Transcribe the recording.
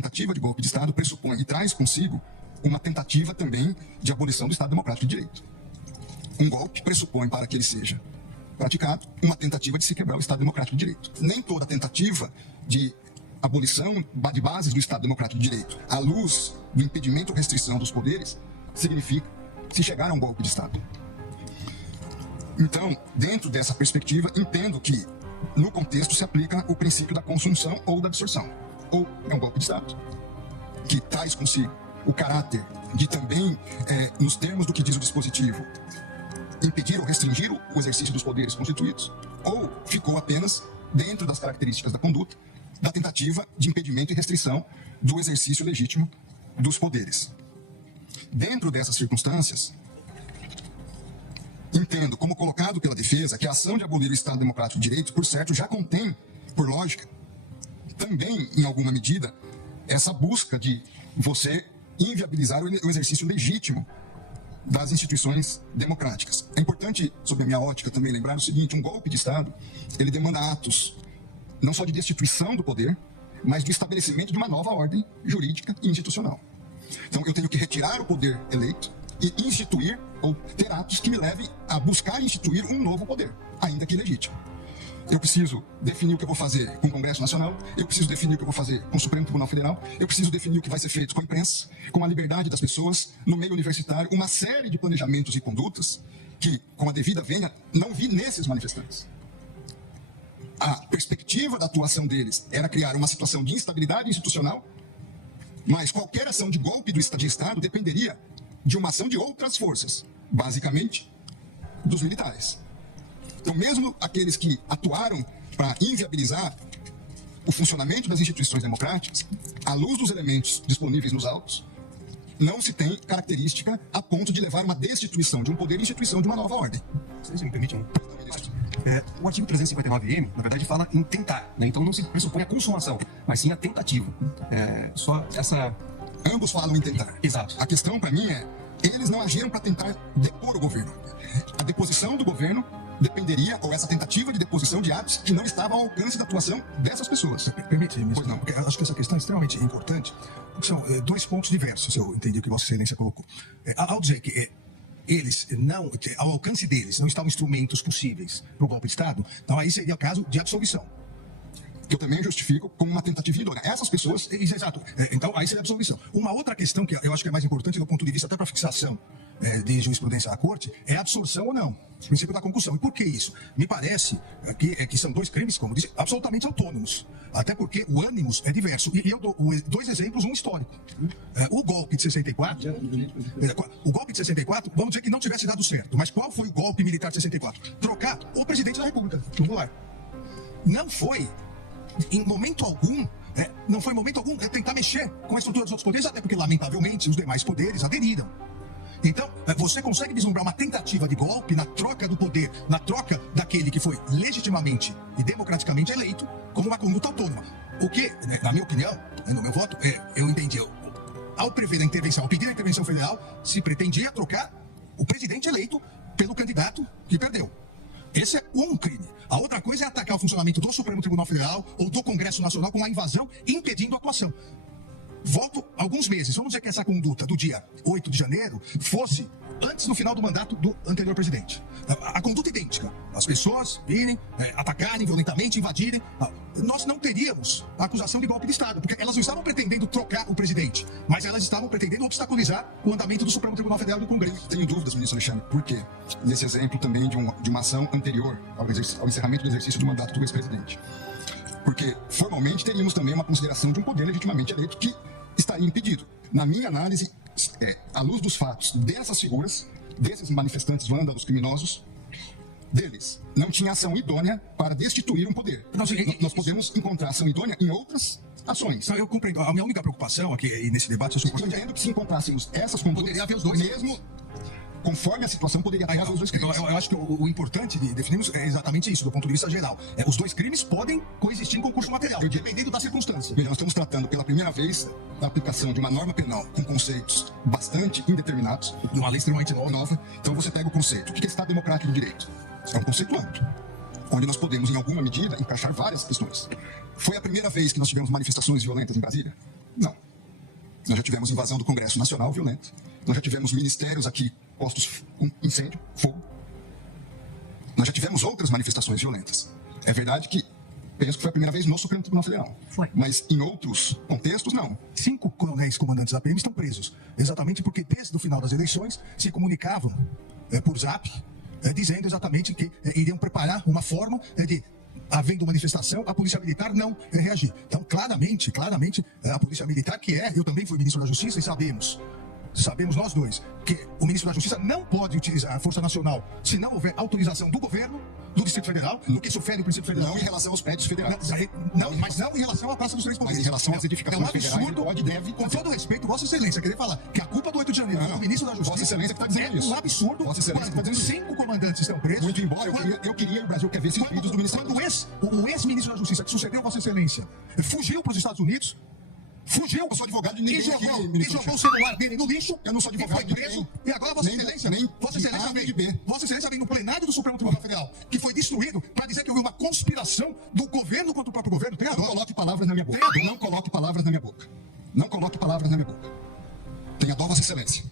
tentativa de golpe de Estado pressupõe e traz consigo uma tentativa também de abolição do Estado Democrático de Direito. Um golpe pressupõe, para que ele seja praticado, uma tentativa de se quebrar o Estado Democrático de Direito. Nem toda tentativa de abolição de bases do Estado Democrático de Direito, à luz do impedimento ou restrição dos poderes, significa se chegar a um golpe de Estado. Então, dentro dessa perspectiva, entendo que, no contexto, se aplica o princípio da consunção ou da absorção. Ou é um golpe de Estado, que traz consigo o caráter de também, nos termos do que diz o dispositivo, impedir ou restringir o exercício dos poderes constituídos, ou ficou apenas dentro das características da conduta, da tentativa de impedimento e restrição do exercício legítimo dos poderes. Dentro dessas circunstâncias, entendo, como colocado pela defesa, que a ação de abolir o Estado Democrático de Direito, por certo, já contém, por lógica, também, em alguma medida, essa busca de você inviabilizar o exercício legítimo das instituições democráticas. É importante, sob a minha ótica, também lembrar o seguinte: um golpe de Estado, ele demanda atos não só de destituição do poder, mas do estabelecimento de uma nova ordem jurídica e institucional. Então, eu tenho que retirar o poder eleito e instituir, ou ter atos que me levem a buscar instituir um novo poder, ainda que ilegítimo. Eu preciso definir o que eu vou fazer com o Congresso Nacional, eu preciso definir o que eu vou fazer com o Supremo Tribunal Federal, eu preciso definir o que vai ser feito com a imprensa, com a liberdade das pessoas, no meio universitário, uma série de planejamentos e condutas que, com a devida vênia, não vi nesses manifestantes. A perspectiva da atuação deles era criar uma situação de instabilidade institucional, mas qualquer ação de golpe de Estado dependeria de uma ação de outras forças, basicamente dos militares. Então, mesmo aqueles que atuaram para inviabilizar o funcionamento das instituições democráticas, à luz dos elementos disponíveis nos autos, não se tem característica a ponto de levar uma destituição de um poder e instituição de uma nova ordem. Se me permite o artigo 359-M, na verdade, fala em tentar, né? Então não se pressupõe a consumação, mas sim a tentativa. Só essa... Ambos falam em tentar. Exato. A questão, para mim, é: eles não agiram para tentar depor o governo. A deposição do governo dependeria, ou essa tentativa de deposição de atos que não estavam ao alcance da atuação dessas pessoas. Permite-me, pois não, porque acho que essa questão é extremamente importante, porque são dois pontos diversos, se eu entendi o que Vossa Excelência colocou. Ao dizer que eles não, ao alcance deles, não estavam instrumentos possíveis para o golpe de Estado, então aí seria o caso de absolvição. Que eu também justifico como uma tentativa idônea. Essas pessoas... Exato. Então, aí seria absolvição. Uma outra questão que eu acho que é mais importante do ponto de vista até para fixação de jurisprudência da Corte é a absorção ou não, o princípio da concussão. E por que isso? Me parece que são dois crimes, como disse, absolutamente autônomos. Até porque o ânimos é diverso. E eu dou dois exemplos, um histórico. O golpe de 64, vamos dizer que não tivesse dado certo. Mas qual foi o golpe militar de 64? Trocar o presidente da República, popular. Não foi... Em momento algum, não foi em momento algum tentar mexer com a estrutura dos outros poderes, até porque, lamentavelmente, os demais poderes aderiram. Então, você consegue vislumbrar uma tentativa de golpe na troca do poder, na troca daquele que foi legitimamente e democraticamente eleito, como uma conduta autônoma. O que, na minha opinião, no meu voto, eu entendi, ao prever a intervenção, ao pedir a intervenção federal, se pretendia trocar o presidente eleito pelo candidato que perdeu. Esse é um crime. A outra coisa é atacar o funcionamento do Supremo Tribunal Federal ou do Congresso Nacional com uma invasão impedindo a atuação. Volto alguns meses. Vamos dizer que essa conduta do dia 8 de janeiro fosse antes do final do mandato do anterior presidente. A conduta idêntica. As pessoas virem, atacarem violentamente, invadirem. Nós não teríamos a acusação de golpe de Estado, porque elas não estavam pretendendo trocar o presidente, mas elas estavam pretendendo obstaculizar o andamento do Supremo Tribunal Federal e do Congresso. Tenho dúvidas, ministro Alexandre, por quê? Nesse exemplo também de uma ação anterior ao encerramento do exercício do mandato do ex-presidente. Porque, formalmente, teríamos também uma consideração de um poder legitimamente eleito que estaria impedido. Na minha análise, à luz dos fatos dessas figuras, desses manifestantes vândalos criminosos, deles, não tinha ação idônea para destituir um poder. Nós podemos encontrar ação idônea em outras ações. Eu compreendo. A minha única preocupação aqui, e nesse debate, eu entendo que se encontrássemos essas condutas, poderia haver os dois. Mesmo conforme a situação, poderia haver os dois crimes. Eu acho que o importante de definirmos é exatamente isso, do ponto de vista geral. Os dois crimes podem coexistir em concurso material, dependendo da circunstância. Nós estamos tratando pela primeira vez da aplicação de uma norma penal com conceitos bastante indeterminados, de uma lei extremamente nova. Então você pega o conceito. O que é Estado Democrático de Direito? É um conceito amplo, onde nós podemos, em alguma medida, encaixar várias questões. Foi a primeira vez que nós tivemos manifestações violentas em Brasília? Não. Nós já tivemos invasão do Congresso Nacional violenta. Nós já tivemos ministérios aqui postos com incêndio, fogo. Nós já tivemos outras manifestações violentas. É verdade que penso que foi a primeira vez no Supremo Tribunal Federal. Foi. Mas em outros contextos, não. 5 coronéis comandantes da PM estão presos, exatamente porque desde o final das eleições se comunicavam por zap, dizendo exatamente que iriam preparar uma forma de, havendo manifestação, a Polícia Militar não reagir. Então, claramente, a Polícia Militar, eu também fui ministro da Justiça e sabemos nós dois, que o ministro da Justiça não pode utilizar a Força Nacional se não houver autorização do governo do Distrito Federal, porque isso fere o princípio federal. Não em relação aos prédios federais. Mas não em relação à Praça dos Três Poderes. Mas em relação às edificações federais, ele pode e deve. com todo respeito, Vossa Excelência, querer falar que a culpa do 8 de janeiro é do ministro da Justiça. Vossa Excelência que está dizendo isso. Um absurdo. Vossa Excelência que está dizendo isso. 5 comandantes estão presos. Muito embora, eu queria, o Brasil quer ver esses vídeos do Ministério. Quando o ex-ministro da Justiça, que sucedeu Vossa Excelência, fugiu para os Estados Unidos, eu sou advogado de ninguém e jogou, aqui, e jogou o celular dele no lixo. Eu não sou advogado e foi de preso. ninguém. E agora Vossa Nem Excelência, nem Vossa de Excelência A nem de B. Vossa Excelência vem no plenário do Supremo Tribunal Federal, que foi destruído para dizer que houve uma conspiração do governo contra o próprio governo. Tem Não agora. coloque palavras na minha boca. Não coloque palavras na minha boca. Não coloque palavras na minha boca. Tenha dó, Vossa Excelência.